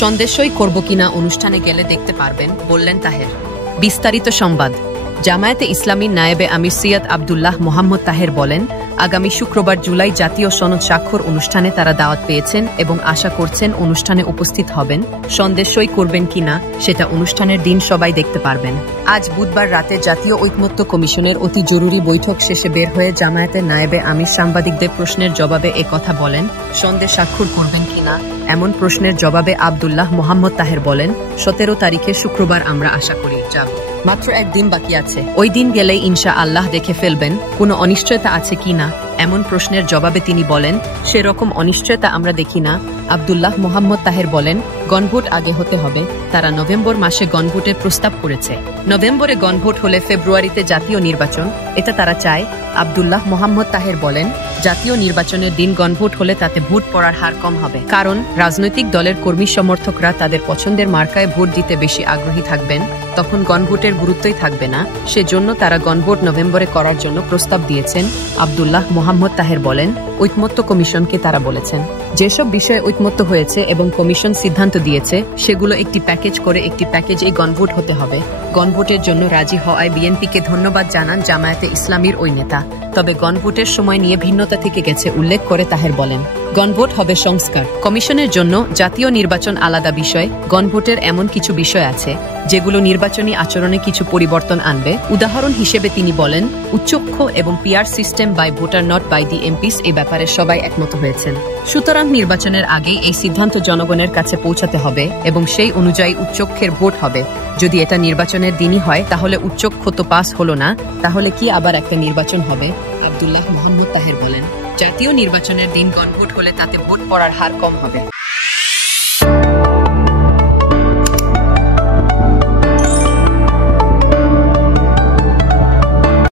সন্দেশই করব কিনা অনুষ্ঠানে গেলে দেখতে পারবেন, বললেন তাহের। বিস্তারিত সংবাদ। জামায়াতে ইসলামীর নায়েবে আমির সৈয়দ আব্দুল্লাহ মোহাম্মদ তাহের বলেন, আগামী শুক্রবার জুলাই জাতীয় সনদ স্বাক্ষর অনুষ্ঠানে তারা দাওয়াত পেয়েছেন এবং আশা করছেন অনুষ্ঠানে উপস্থিত হবেন। সন্দেশই করবেন কিনা সেটা অনুষ্ঠানের দিন সবাই দেখতে পারবেন। আজ বুধবার রাতে জাতীয় ঐকমত্য কমিশনের অতি জরুরি বৈঠক শেষে বের হয়ে জামায়াতের নায়েবে আমির সাংবাদিকদের প্রশ্নের জবাবে কথা বলেন। সন্দেশ স্বাক্ষর করবেন কিনা এমন প্রশ্নের জবাবে আব্দুল্লাহ মোহাম্মদ তাহের বলেন, 17 তারিখে শুক্রবার আমরা আশা করি যাব। মাত্র একদিন বাকি আছে, ওই দিন গেলেই ইনশা আল্লাহ দেখে ফেলবেন কোনো অনিশ্চয়তা আছে কিনা এমন প্রশ্নের জবাবে তিনি বলেন, সেরকম অনিশ্চয়তা আমরা দেখি না। আব্দুল্লাহ মোহাম্মদ তাহের বলেন, গণভোট আগে হতে হবে। তারা নভেম্বর মাসে গণভোটের প্রস্তাব করেছে। নভেম্বরে গণভোট হলে ফেব্রুয়ারিতে জাতীয় নির্বাচন, এটা তারা চায়। আব্দুল্লাহ মোহাম্মদ তাহের বলেন, জাতীয় নির্বাচনের দিন গণভোট হলে তাতে ভোট পড়ার হার কম হবে, কারণ রাজনৈতিক দলের কর্মী সমর্থকরা তাদের পছন্দের মার্কায় ভোট দিতে বেশি আগ্রহী থাকবেন, তখন গণভোটের গুরুত্বই থাকবে না। সেজন্য তারা গণভোট নভেম্বরে করার জন্য প্রস্তাব দিয়েছেন। আব্দুল্লাহ মোহাম্মদ তাহের বলেন, ঐকমত্য কমিশনকে তারা বলেছেন, যেসব বিষয়ে ঐকমত্য হয়েছে এবং কমিশন সিদ্ধান্ত দিয়েছে সেগুলো একটি প্যাকেজ করে একটি প্যাকেজে গণভোট হতে হবে। গণভোটের জন্য রাজি হওয়ায় বিএনপিকে ধন্যবাদ জানান জামায়াতে ইসলামীর ওই নেতা। তবে গণভোটের সময় নিয়ে ভিন্নতা থেকে গেছে উল্লেখ করে তাহের বলেন, গণভোট হবে সংস্কার। কমিশনের জন্য জাতীয় নির্বাচন আলাদা বিষয়। গণভোটের এমন কিছু বিষয় আছে যেগুলো নির্বাচনী আচরণে কিছু পরিবর্তন আনবে। উদাহরণ হিসেবে তিনি বলেন, উচ্চকক্ষ এবং PR system by voter not by the MPs এই ব্যাপারে সবাই একমত হয়েছেন। সুতরাং নির্বাচনের আগেই এই সিদ্ধান্ত জনগণের কাছে পৌঁছাতে হবে এবং সেই অনুযায়ী উচ্চকক্ষের ভোট হবে। যদি এটা নির্বাচনের দিনই হয় তাহলে উচ্চকক্ষ তো পাস হলো না, তাহলে কি আবার একটা নির্বাচন হবে? আব্দুল্লাহ মোহাম্মদ তাহের বলেন, জাতীয় নির্বাচনের দিন গণভোট হলে তাতে ভোট পড়ার হার কম হবে।